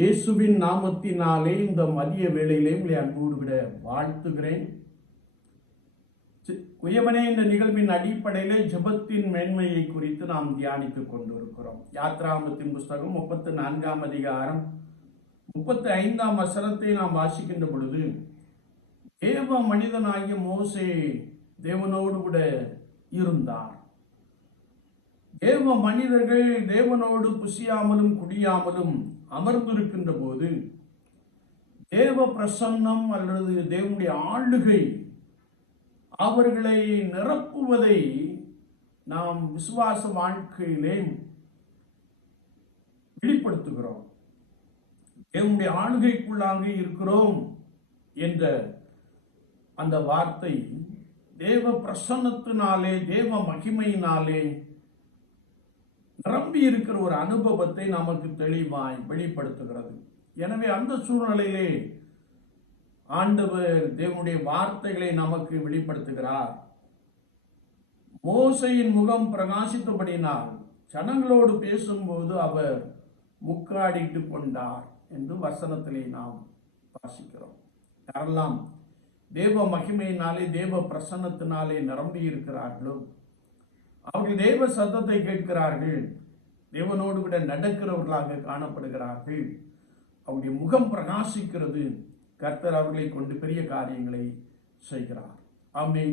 இயேசுவின் நாமத்தினாலே இந்த மதிய வேளையிலே உங்களை அன்போடு விட வாழ்த்துகிறேன். சி- உயவனே இந்த நிகழ்வின் அடிப்படையிலே ஜெபத்தின் மேன்மையை குறித்து நாம் தியானித்துக் கொண்டிருக்கிறோம். யாத்ராமத்தின் புஸ்தகம் முப்பத்து நான்காம் அதிகாரம் முப்பத்தி ஐந்தாம் வசனத்தை நாம் வாசிக்கின்ற பொழுது தேவ மனிதனாகிய மோசே தேவனோடு கூட இருந்தார். தேவ மனிதர்கள் தேவனோடு புசியாமலும் குடியாமலும் அமர்ந்திருக்கின்ற போது தேவ பிரசன்னம் அல்லது தேவனுடைய ஆளுகை அவர்களை நிரப்புவதை நாம் விசுவாச வாழ்க்கையிலே வெளிப்படுத்துகிறோம். தேவனுடைய ஆளுகைக்குள்ளாக இருக்கிறோம் என்ற அந்த வார்த்தை தேவ பிரசன்னத்தினாலே தேவ மகிமையினாலே நிரம்பி இருக்கிற ஒரு அனுபவத்தை நமக்கு தெளிவாய் வெளிப்படுத்துகிறது. எனவே அந்த சூழ்நிலையிலே ஆண்டவர் தேவனுடைய வார்த்தைகளை நமக்கு வெளிப்படுத்துகிறார். மோசையின் முகம் பிரகாசித்தபடினால் ஜனங்களோடு பேசும்போது அவர் முக்காடிட்டு கொண்டார் என்று வசனத்திலே நாம் வாசிக்கிறோம். யாரெல்லாம் தேவ மகிமையினாலே தேவ பிரசன்னத்தினாலே நிரம்பி இருக்கிறார்களோ அவர்கள் தேவ சத்தத்தை கேட்கிறார்கள். தேவனோடு விட நடக்கிறவர்களாக காணப்படுகிறார்கள். அவருடைய முகம் பிரகாசிக்கிறது. கர்த்தர் அவர்களை கொண்டு பெரிய காரியங்களை செய்கிறார். ஆமே